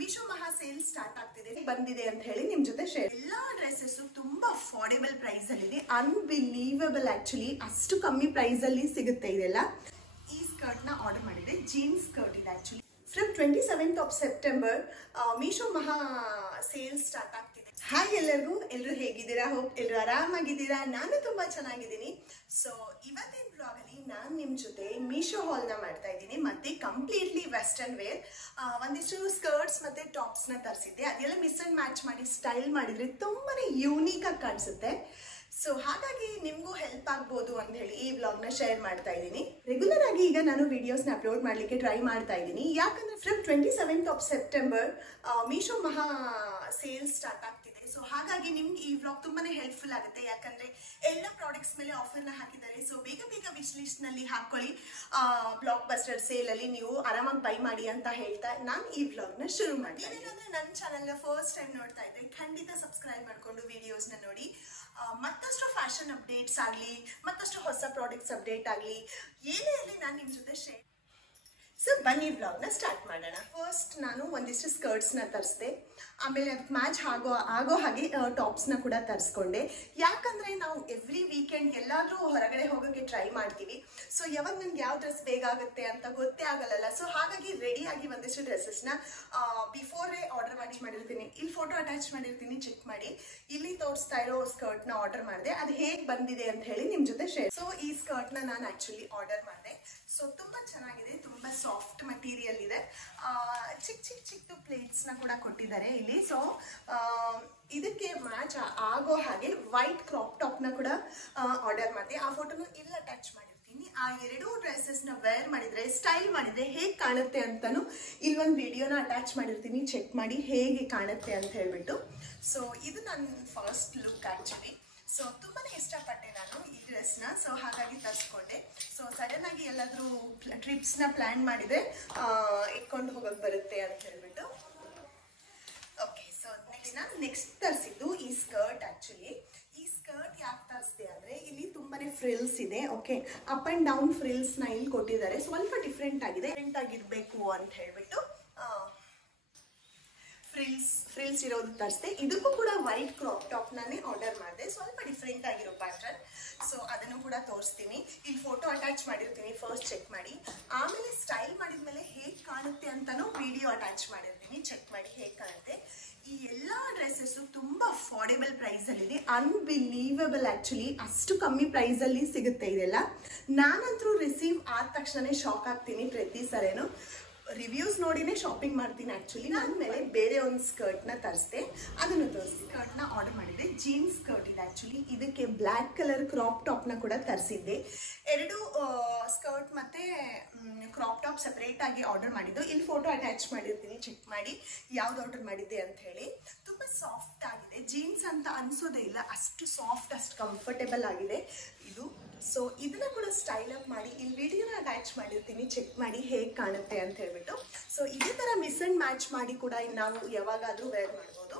ಮೀಶೋ ಮಹಾ sale start ಆಗ್ತಿದೆ ಬಂದಿದೆ ಅಂತ ಹೇಳಿ ನಿಮ್ ಜೊತೆ ಶೇರ್. ಎಲ್ಲಾ ಡ್ರೆಸ್ಸಸ್ ತುಂಬಾ ಅಫೋರ್ಡೆಬಲ್ ಪ್ರೈಸ್ ಅಲ್ಲಿ ಇದೆ. ಅನ್ಬಿಲೀವಬಲ್ ಆಕ್ಚುಲಿ, ಅಷ್ಟು ಕಮ್ಮಿ ಪ್ರೈಸ್ ಅಲ್ಲಿ ಸಿಗುತ್ತೆ ಇದೆಲ್ಲ. ಈ ಸ್ಕರ್ಟ್ ನ ಆರ್ಡರ್ ಮಾಡಿದೆ, ಜೀನ್ಸ್ ಸ್ಕರ್ಟ್ ಇದೆ actually. From 27th of September Meesho ಮಹಾ ಸೇಲ್ ಸ್ಟಾರ್ಟ್ ಆಗ್ತಿದೆ. ಹಾಯ್ ಎಲ್ಲರಿಗೂ, ಎಲ್ಲರೂ ಹೇಗಿದ್ದೀರಾ? ಹೋಪ್ ಎಲ್ಲರೂ ಆರಾಮಾಗಿದ್ದೀರಾ. ನಾನು ತುಂಬಾ ಚೆನ್ನಾಗಿದ್ದೀನಿ. ಸೊ ಇವತ್ತಿನ ಬ್ಲಾಗ್ ಅಲ್ಲಿ ನಾನು ನಿಮ್ ಜೊತೆ ಮೀಶೋ ಹಾಲ್ ನ ಮಾಡ್ತಾ ಇದ್ದೀನಿ. ಮತ್ತೆ ಕಂಪ್ಲೀಟ್ಲಿ ವೆಸ್ಟರ್ನ್ ವೇರ್ ಒಂದಿಷ್ಟು ಸ್ಕರ್ಟ್ಸ್ ಮತ್ತೆ ಟಾಪ್ಸ್ ನ ತರಿಸಿದ್ದೆ. ಅದೆಲ್ಲ ಮಿಸ್ ಅಂಡ್ ಮ್ಯಾಚ್ ಮಾಡಿ ಸ್ಟೈಲ್ ಮಾಡಿದ್ರೆ ತುಂಬಾನೇ ಯೂನಿಕ್ ಆಗಿ ಕಾಣಿಸುತ್ತೆ. ಸೊ ಹಾಗಾಗಿ ನಿಮ್ಗೂ ಹೆಲ್ಪ್ ಆಗ್ಬೋದು ಅಂತ ಹೇಳಿ ಈ ವ್ಲಾಗ್ ನ ಶೇರ್ ಮಾಡ್ತಾ ಇದ್ದೀನಿ. ರೆಗ್ಯುಲರ್ ಆಗಿ ಈಗ ನಾನು ವಿಡಿಯೋಸ್ ನ ಅಪ್ಲೋಡ್ ಮಾಡ್ಲಿಕ್ಕೆ ಟ್ರೈ ಮಾಡ್ತಾ ಇದ್ದೀನಿ. ಯಾಕಂದ್ರೆ from 27th of September Meesho ಮಹಾ ಸೇಲ್ ಸ್ಟಾರ್ಟ್ ಆಗ್ತಿದೆ. ಸೊ ಹಾಗಾಗಿ ನಿಮ್ಗೆ ಈ ವ್ಲಾಗ್ ತುಂಬಾನೇ ಹೆಲ್ಪ್ಫುಲ್ ಆಗುತ್ತೆ. ಯಾಕಂದ್ರೆ ಎಲ್ಲ ಪ್ರಾಡಕ್ಟ್ಸ್ ಮೇಲೆ ಆಫರ್ ನ ಹಾಕಿದ್ದಾರೆ. ಸೊ ಬೇಗ ಬೇಗ ವಿಶ್ ಲಿಸ್ಟ್ ನಲ್ಲಿ ಹಾಕೊಳ್ಳಿ. ಬ್ಲಾಕ್ ಬಸ್ಟರ್ ಸೇಲ್ ಅಲ್ಲಿ ನೀವು ಆರಾಮಾಗಿ ಬೈ ಮಾಡಿ ಅಂತ ಹೇಳ್ತಾ ನಾನು ಈ ವ್ಲಾಗ್ ನ ಶುರು ಮಾಡಿ. ಏನೇನಂದ್ರೆ ನನ್ನ ಚಾನಲ್ ನ ಫಸ್ಟ್ ಟೈಮ್ ನೋಡ್ತಾ ಇದ್ರೆ ಖಂಡಿತ ಸಬ್ಸ್ಕ್ರೈಬ್ ಮಾಡ್ಕೊಂಡು ವಿಡಿಯೋಸ್ ನ ನೋಡಿ. ಮತ್ತಷ್ಟು ಫ್ಯಾಷನ್ ಅಪ್ಡೇಟ್ಸ್ ಆಗಲಿ, ಮತ್ತಷ್ಟು ಹೊಸ ಪ್ರಾಡಕ್ಟ್ಸ್ ಅಪ್ಡೇಟ್ ಆಗಲಿ, ಏನೇ ಇರಲಿ ನಾನು ನಿಮ್ಮ ಜೊತೆ ಶೇರ್. ಸೊ ಬನ್ನಿ ವ್ಲಾಗ್ ನ ಸ್ಟಾರ್ಟ್ ಮಾಡೋಣ. ಫಸ್ಟ್ ನಾನು ಒಂದಿಷ್ಟು ಸ್ಕರ್ಟ್ಸ್ ನ ತರಿಸಿದೆ. ಆಮೇಲೆ ಅದಕ್ಕೆ ಮ್ಯಾಚ್ ಆಗೋ ಹಾಗೆ ಟಾಪ್ಸ್ ನ ಕೂಡ ತರಿಸ್ಕೊಂಡೆ. ಯಾಕಂದ್ರೆ ನಾವು ಎವ್ರಿ ವೀಕೆಂಡ್ ಎಲ್ಲಾದ್ರೂ ಹೊರಗಡೆ ಹೋಗೋಕೆ ಟ್ರೈ ಮಾಡ್ತೀವಿ. ಸೊ ಯಾವಾಗ ನನ್ಗೆ ಯಾವ ಡ್ರೆಸ್ ಬೇಕಾಗುತ್ತೆ ಅಂತ ಗೊತ್ತೇ ಆಗಲ್ಲ. ಸೊ ಹಾಗಾಗಿ ರೆಡಿ ಆಗಿ ಒಂದಿಷ್ಟು ಡ್ರೆಸ್ಸಸ್ ನ ಬಿಫೋರೇ ಆರ್ಡರ್ ಮಾಡಿರ್ತೀನಿ. ಇಲ್ಲಿ ಫೋಟೋ ಅಟ್ಯಾಚ್ ಮಾಡಿರ್ತೀನಿ, ಚೆಕ್ ಮಾಡಿ. ಇಲ್ಲಿ ತೋರಿಸ್ತಾ ಇರೋ ಸ್ಕರ್ಟ್ ನ ಆರ್ಡರ್ ಮಾಡಿದೆ. ಅದು ಹೇಗ್ ಬಂದಿದೆ ಅಂತ ಹೇಳಿ ನಿಮ್ ಜೊತೆ ಶೇರ್. ಸೊ ಈ ಸ್ಕರ್ಟ್ ನ ನಾನು ಆಕ್ಚುಲಿ ಆರ್ಡರ್ ಮಾಡಿದೆ. ಸೊ ತುಂಬಾ ಚೆನ್ನಾಗಿದೆ, ತುಂಬಾ ಸಾಫ್ಟ್ ಮಟೀರಿಯಲ್ ಇದೆ. ಚಿಕ್ಕ ಪ್ಲೇಟ್ಸ್ ನ ಕೂಡ ಕೊಟ್ಟಿದ್ದಾರೆ ಇಲ್ಲಿ. ಸೊ ಇದಕ್ಕೆ ಮ್ಯಾಚ್ ಆಗೋ ಹಾಗೆ ವೈಟ್ ಕ್ರಾಪ್ ಟಾಪ್ ನ ಕೂಡ ಆರ್ಡರ್ ಮಾಡಿದೆ. ಆ ಫೋಟೋನು ಇಲ್ಲಿ ಅಟ್ಯಾಚ್ ಮಾಡಿರ್ತೀನಿ. ಆ ಎರಡೂ ಡ್ರೆಸ್ಸಸ್ ನ ವೇರ್ ಮಾಡಿದ್ರೆ, ಸ್ಟೈಲ್ ಮಾಡಿದ್ರೆ ಹೇಗ್ ಕಾಣುತ್ತೆ ಅಂತಾನು ಇಲ್ಲೊಂದು ವಿಡಿಯೋನ ಅಟ್ಯಾಚ್ ಮಾಡಿರ್ತೀನಿ. ಚೆಕ್ ಮಾಡಿ ಹೇಗೆ ಕಾಣುತ್ತೆ ಅಂತ ಹೇಳ್ಬಿಟ್ಟು. ಸೊ ಇದು ನನ್ನ ಫಸ್ಟ್ ಲುಕ್ ಆಕ್ಚುಲಿ. ಸೊ ತುಂಬಾನೇ ಇಷ್ಟಪಟ್ಟೆ ನಾನು ಈ ಡ್ರೆಸ್ ನ. ಸೊ ಹಾಗಾಗಿ ತರಿಸ್ಕೊಂಡೆ. ಸೊ ಸಡನ್ ಆಗಿ ಎಲ್ಲಾದ್ರೂ ಟ್ರಿಪ್ಸ್ ನ ಪ್ಲಾನ್ ಮಾಡಿದ್ರೆ ಇಟ್ಕೊಂಡು ಹೋಗಕ್ ಬರುತ್ತೆ ಅಂತ ಹೇಳ್ಬಿಟ್ಟು. ಓಕೆ, ಸೊ ನೆಕ್ಸ್ಟ್ ತರಿಸಿದ್ದು ಈ ಸ್ಕರ್ಟ್. ಆಕ್ಚುಲಿ ಈ ಸ್ಕರ್ಟ್ ಯಾಕೆ ತರಿಸಿದೆ ಅಂದ್ರೆ ಇಲ್ಲಿ ತುಂಬಾನೇ ಫ್ರಿಲ್ಸ್ ಇದೆ. Okay, up and down frills ನ ಇಲ್ಲಿ ಕೊಟ್ಟಿದ್ದಾರೆ. ಸ್ವಲ್ಪ ಡಿಫ್ರೆಂಟ್ ಆಗಿದೆ, ಡಿಫ್ರೆಂಟ್ ಆಗಿರ್ಬೇಕು ಅಂತ ಹೇಳ್ಬಿಟ್ಟು ಫ್ರಿಲ್ಸ್ ಇರೋದು ತರಿಸಿದೆ. ಇದಕ್ಕೂ ಕೂಡ ವೈಟ್ ಕ್ರಾಪ್ ಟಾಪ್ ನಾನೇ ಆರ್ಡರ್ ಮಾಡಿದೆ. ಸ್ವಲ್ಪ ಡಿಫ್ರೆಂಟ್ ಆಗಿರೋ ಪ್ಯಾಟರ್ನ್. ಸೊ ಅದನ್ನು ಕೂಡ ತೋರಿಸ್ತೀನಿ. ಇಲ್ಲಿ ಫೋಟೋ ಅಟ್ಯಾಚ್ ಮಾಡಿರ್ತೀನಿ, ಫಸ್ಟ್ ಚೆಕ್ ಮಾಡಿ. ಆಮೇಲೆ ಸ್ಟೈಲ್ ಮಾಡಿದ್ಮೇಲೆ ಹೇಗೆ ಕಾಣುತ್ತೆ ಅಂತಾನು ವಿಡಿಯೋ ಅಟ್ಯಾಚ್ ಮಾಡಿರ್ತೀನಿ, ಚೆಕ್ ಮಾಡಿ ಹೇಗೆ ಕಾಣುತ್ತೆ. ಈ ಎಲ್ಲಾ ಡ್ರೆಸ್ಸಸ್ ತುಂಬಾ ಅಫೋರ್ಡೆಬಲ್ ಪ್ರೈಸ್ ಅಲ್ಲಿ ಇದೆ. ಅನ್ಬಿಲೀವಬಲ್ ಆಕ್ಚುಲಿ, ಅಷ್ಟು ಕಮ್ಮಿ ಪ್ರೈಸ್ ಅಲ್ಲಿ ಸಿಗುತ್ತೆ ಇದೆಲ್ಲ. ನಾನಂತರೂ ರಿಸೀವ್ ಆದ ತಕ್ಷಣನೇ ಶಾಕ್ ಆಗ್ತೀನಿ. ಪ್ರತಿ ಸರೇನು ರಿವ್ಯೂಸ್ ನೋಡಿನೇ ಶಾಪಿಂಗ್ ಮಾಡ್ತೀನಿ ಆಕ್ಚುಲಿ. ಮೇಲೆ ಬೇರೆ ಒಂದು ಸ್ಕರ್ಟ್ ನ ತರಿಸಿದೆ, ಅದನ್ನು ತೋರಿಸ್ತೀನಿ. ಸ್ಕರ್ಟ್ ನ ಆರ್ಡರ್ ಮಾಡಿದೆ, ಜೀನ್ಸ್ ಸ್ಕರ್ಟ್ ಇದೆ ಆಕ್ಚುಲಿ. ಇದಕ್ಕೆ ಬ್ಲ್ಯಾಕ್ ಕಲರ್ ಕ್ರಾಪ್ ಟಾಪ್ ನ ಕೂಡ ತರಿಸಿದ್ದೆ. ಎರಡು ಸ್ಕರ್ಟ್ ಮತ್ತೆ ಕ್ರಾಪ್ ಟಾಪ್ ಸೆಪರೇಟ್ ಆಗಿ ಆರ್ಡರ್ ಮಾಡಿದ್ದು. ಇಲ್ಲಿ ಫೋಟೋ ಅಟ್ಯಾಚ್ ಮಾಡಿರ್ತೀನಿ, ಚೆಕ್ ಮಾಡಿ ಯಾವ್ದು ಆರ್ಡರ್ ಮಾಡಿದ್ದೆ ಅಂತ ಹೇಳಿ. ತುಂಬಾ ಸಾಫ್ಟ್ ಆಗಿದೆ, ಜೀನ್ಸ್ ಅಂತ ಅನ್ಸೋದೇ ಇಲ್ಲ. ಅಷ್ಟು ಸಾಫ್ಟ್, ಅಷ್ಟು ಕಂಫರ್ಟೇಬಲ್ ಆಗಿದೆ ಇದು. ಸೊ ಇದನ್ನ ಕೂಡ ಸ್ಟೈಲ್ ಅಪ್ ಮಾಡಿ ಇಲ್ಲಿ ವಿಡಿಯೋನ ಅಟ್ಯಾಚ್ ಮಾಡಿರ್ತೀನಿ, ಚೆಕ್ ಮಾಡಿ ಹೇಗೆ ಕಾಣುತ್ತೆ ಅಂತ ಹೇಳ್ಬಿಟ್ಟು. ಸೊ ಇದೇ ತರ ಮಿಸ್ ಅಂಡ್ ಮ್ಯಾಚ್ ಮಾಡಿ ಕೂಡ ನಾವು ಯಾವಾಗಾದ್ರೂ ವೇರ್ ಮಾಡ್ಬೋದು.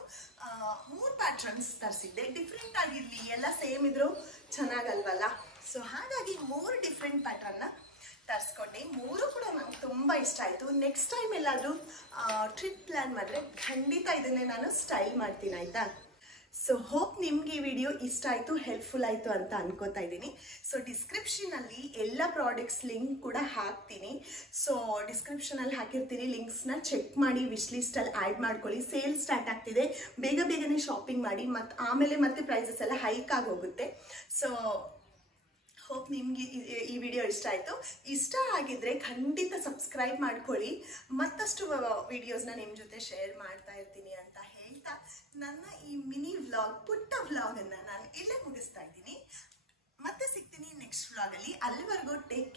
3 ಪ್ಯಾಟರ್ನ್ಸ್ ತರಿಸಿದ್ದೆ. ಡಿಫ್ರೆಂಟ್ ಆಗಿರ್ಲಿ, ಎಲ್ಲ ಸೇಮ್ ಇದ್ರು ಚೆನ್ನಾಗಲ್ವಲ್ಲ. ಸೊ ಹಾಗಾಗಿ 3 ಡಿಫ್ರೆಂಟ್ ಪ್ಯಾಟರ್ನ್ ನ ತರಿಸ್ಕೊಂಡೆ. 3 ಕೂಡ ನಂಗೆ ತುಂಬಾ ಇಷ್ಟ ಆಯ್ತು. ನೆಕ್ಸ್ಟ್ ಟೈಮ್ ಎಲ್ಲಾದ್ರೂ ಟ್ರಿಪ್ ಪ್ಲಾನ್ ಮಾಡಿದ್ರೆ ಖಂಡಿತ ಇದನ್ನೇ ನಾನು ಸ್ಟೈಲ್ ಮಾಡ್ತೀನಿ, ಆಯ್ತಾ? ಸೊ ಹೋಪ್ ನಿಮ್ಗೆ ಈ ವಿಡಿಯೋ ಇಷ್ಟ ಆಯ್ತು, ಹೆಲ್ಪ್ಫುಲ್ ಆಯ್ತು ಅಂತ ಅನ್ಕೋತಾ ಇದ್ದೀನಿ. ಸೊ ಡಿಸ್ಕ್ರಿಪ್ಷನ್ ಅಲ್ಲಿ ಎಲ್ಲ ಪ್ರಾಡಕ್ಟ್ಸ್ ಲಿಂಕ್ ಕೂಡ ಹಾಕ್ತೀನಿ. ಸೊ ಡಿಸ್ಕ್ರಿಪ್ಷನ್ ಅಲ್ಲಿ ಹಾಕಿರ್ತೀನಿ, ಲಿಂಕ್ಸ್ ನ ಚೆಕ್ ಮಾಡಿ ವಿಶ್ ಲಿಸ್ಟ್ ಅಲ್ಲಿ ಆಡ್ ಮಾಡ್ಕೊಳ್ಳಿ. ಸೇಲ್ ಸ್ಟಾರ್ಟ್ ಆಗ್ತಿದೆ, ಬೇಗನೆ ಶಾಪಿಂಗ್ ಮಾಡಿ. ಆಮೇಲೆ ಮತ್ತೆ ಪ್ರೈಸಸ್ ಎಲ್ಲ ಹೈಕ್ ಆಗಿ ಹೋಗುತ್ತೆ. ಸೊ ಹೋಪ್ ನಿಮ್ಗೆ ಈ ವಿಡಿಯೋ ಇಷ್ಟ ಆಯ್ತು. ಇಷ್ಟ ಆಗಿದ್ರೆ ಖಂಡಿತ ಸಬ್ಸ್ಕ್ರೈಬ್ ಮಾಡ್ಕೊಳ್ಳಿ. ಮತ್ತಷ್ಟು ವಿಡಿಯೋಸ್ನ ನಿಮ್ಮ ಜೊತೆ ಶೇರ್ ಮಾಡ್ತಾ ಇರ್ತೀನಿ ಅಂತ ಹೇಳ್ತಾ ನನ್ನ ಈ ಮಿನಿ ವ್ಲಾಗ್, ಪುಟ್ಟ ವ್ಲಾಗ್ ಅನ್ನ ನಾನು ಇಲ್ಲೇ ಮುಗಿಸ್ತಾ ಇದ್ದೀನಿ. ಮತ್ತೆ ಸಿಗ್ತೀನಿ ನೆಕ್ಸ್ಟ್ ವ್ಲಾಗ್ ಅಲ್ಲಿ. ಅಲ್ಲಿವರೆಗೂ ಟೇಕ್